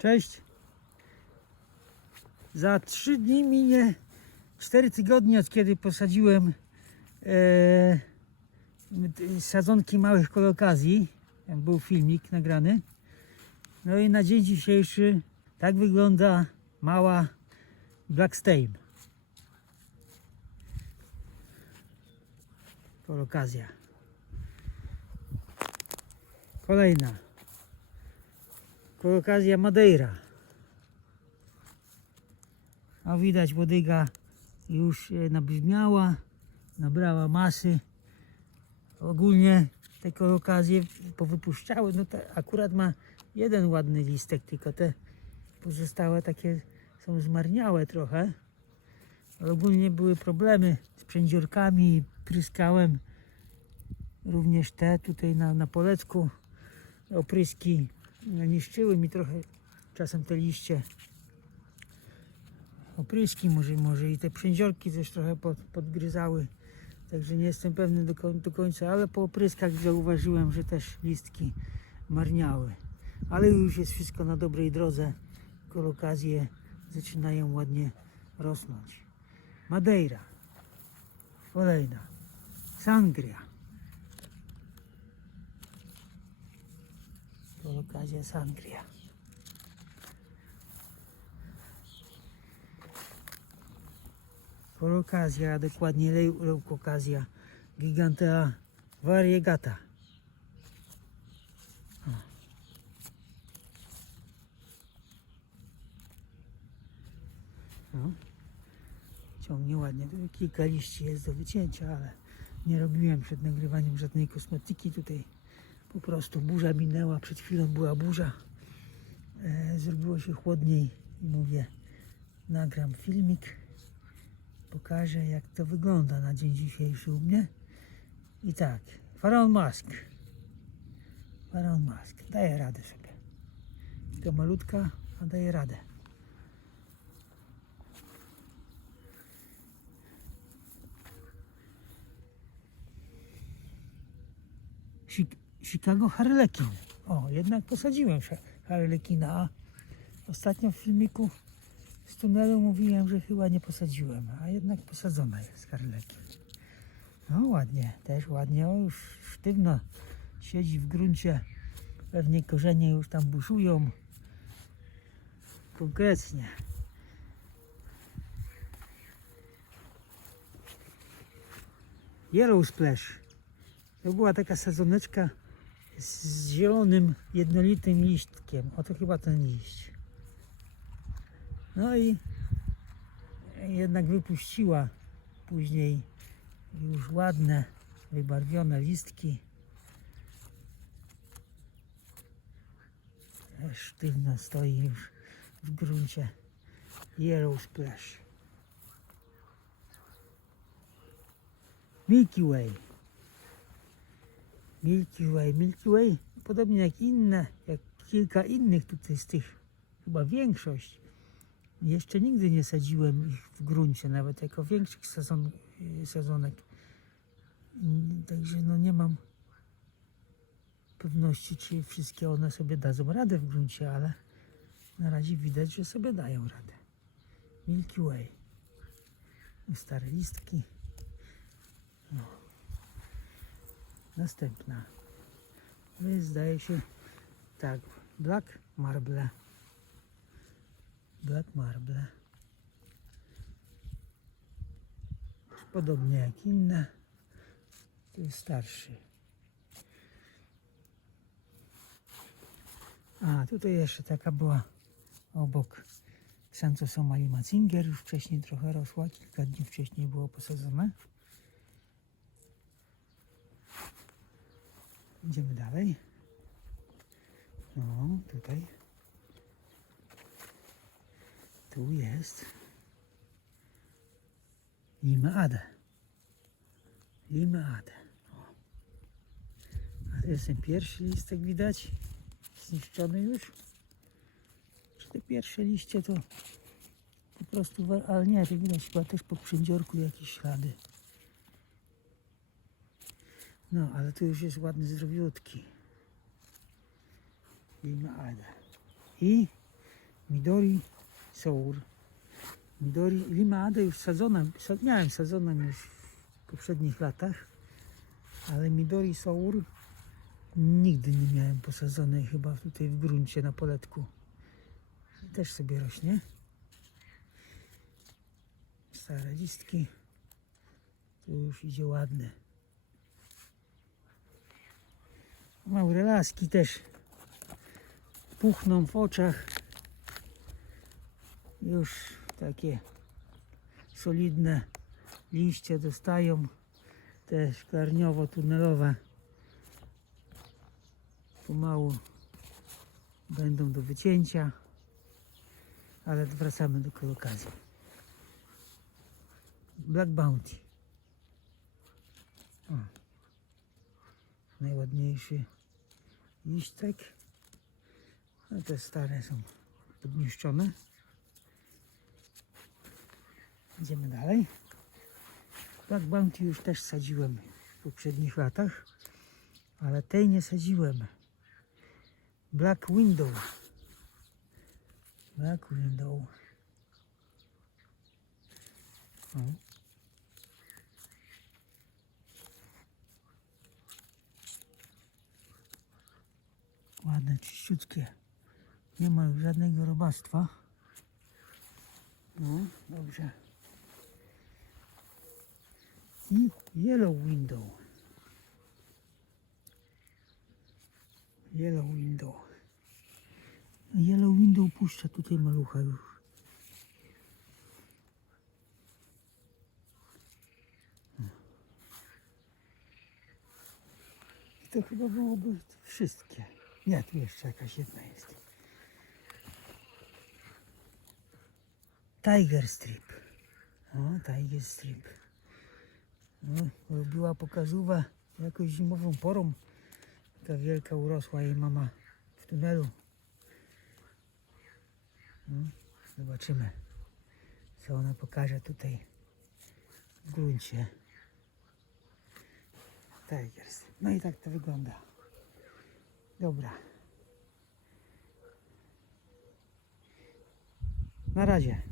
Cześć. Za trzy dni minie 4 tygodnie od kiedy posadziłem e, sadzonki małych kolokazji. Był filmik nagrany. No i na dzień dzisiejszy tak wygląda mała Blackstein. Kolokazja. Kolejna. Kolokazja Madeira. A widać łodyga już e, nabrzmiała, nabrała masy. Ogólnie te kolokazje powypuszczały. No akurat ma jeden ładny listek, tylko te pozostałe takie są zmarniałe trochę. Ogólnie były problemy z przędziorkami, pryskałem również te tutaj na, na polecku. Opryski niszczyły mi trochę czasem te liście. Opryski może, może i te przędziorki też trochę pod, podgryzały. Także nie jestem pewny do, do końca, ale po opryskach zauważyłem, że też listki marniały. Ale już jest wszystko na dobrej drodze. Kolokazje zaczynają ładnie rosnąć. Madeira. Kolejna. Sangria. Kolokazja Sangria. Kolokazja, dokładnie leu- leukokazja gigantea variegata. No. Ciągnie ładnie. Tu kilka liści jest do wycięcia, ale nie robiłem przed nagrywaniem żadnej kosmetyki tutaj. Po prostu burza minęła, przed chwilą była burza. E, zrobiło się chłodniej i mówię, nagram filmik, pokażę jak to wygląda na dzień dzisiejszy u mnie. I tak, Faraon Mask. Faraon Mask, daje radę sobie. To malutka, a daje radę. Chicago Harlekin. O, jednak posadziłem się Harlekina. Ostatnio w filmiku z tunelu mówiłem, że chyba nie posadziłem, a jednak posadzona jest Harlekin. No ładnie, też ładnie. O, już sztywno siedzi w gruncie. Pewnie korzenie już tam buszują. Konkretnie. Yellow Splash. To była taka sadzoneczka z zielonym, jednolitym liśtkiem. Oto chyba ten liść. No i jednak wypuściła później już ładne, wybarwione listki. Sztywno stoi już w gruncie Yellow Splash. Milky Way. Milky Way. Milky Way, podobnie jak inne, jak kilka innych tutaj z tych, chyba większość. Jeszcze nigdy nie sadziłem ich w gruncie, nawet jako większych sezon, sezonek. Także no nie mam pewności, czy wszystkie one sobie dadzą radę w gruncie, ale na razie widać, że sobie dają radę. Milky Way. Stare listki. No. Następna. Jest, zdaje się, tak, Black Marble. Black Marble. Podobnie jak inne. To jest starszy. A, tutaj jeszcze taka była obok Xanthosoma Mazinger. Już wcześniej trochę rosła, kilka dni wcześniej było posadzone. Idziemy dalej. No, tutaj. Tu jest. Limeade. O. A to jest ten pierwszy listek widać. Zniszczony już. Czy te pierwsze liście to po prostu, ale nie, to widać chyba też po przędziorku jakieś ślady. No, ale tu już jest ładny, zdrowiutki. Limeade. I Midori Sour. Midori Limaadę już sadzona, sa- miałem sadzoną już w poprzednich latach, ale Midori Sour nigdy nie miałem posadzonej chyba tutaj w gruncie na poletku. Też sobie rośnie. Stare listki. Tu już idzie ładne. Małe laski też puchną w oczach. Już takie solidne liście dostają. Te szklarniowo-tunelowe pomału będą do wycięcia, ale wracamy do kolokazji. Black Bounty. O. Najładniejszy listek. No te stare są podniszczone. Idziemy dalej. Black Bounty już też sadziłem w poprzednich latach, ale tej nie sadziłem. Black Window. Black Window. O. Ładne, czyściutkie. Nie ma już żadnego robactwa. No, dobrze. I Yellow Window. Yellow Window. Yellow Window puszcza tutaj malucha już. I to chyba byłoby wszystkie. Nie, tu jeszcze jakaś jedna jest. Tiger Strip. O, Tiger Strip. Robiła pokazówę jakoś zimową porą. Ta wielka urosła jej mama w tunelu. No, zobaczymy, co ona pokaże tutaj w gruncie. Tigers. No i tak to wygląda. Dobra. Na razie.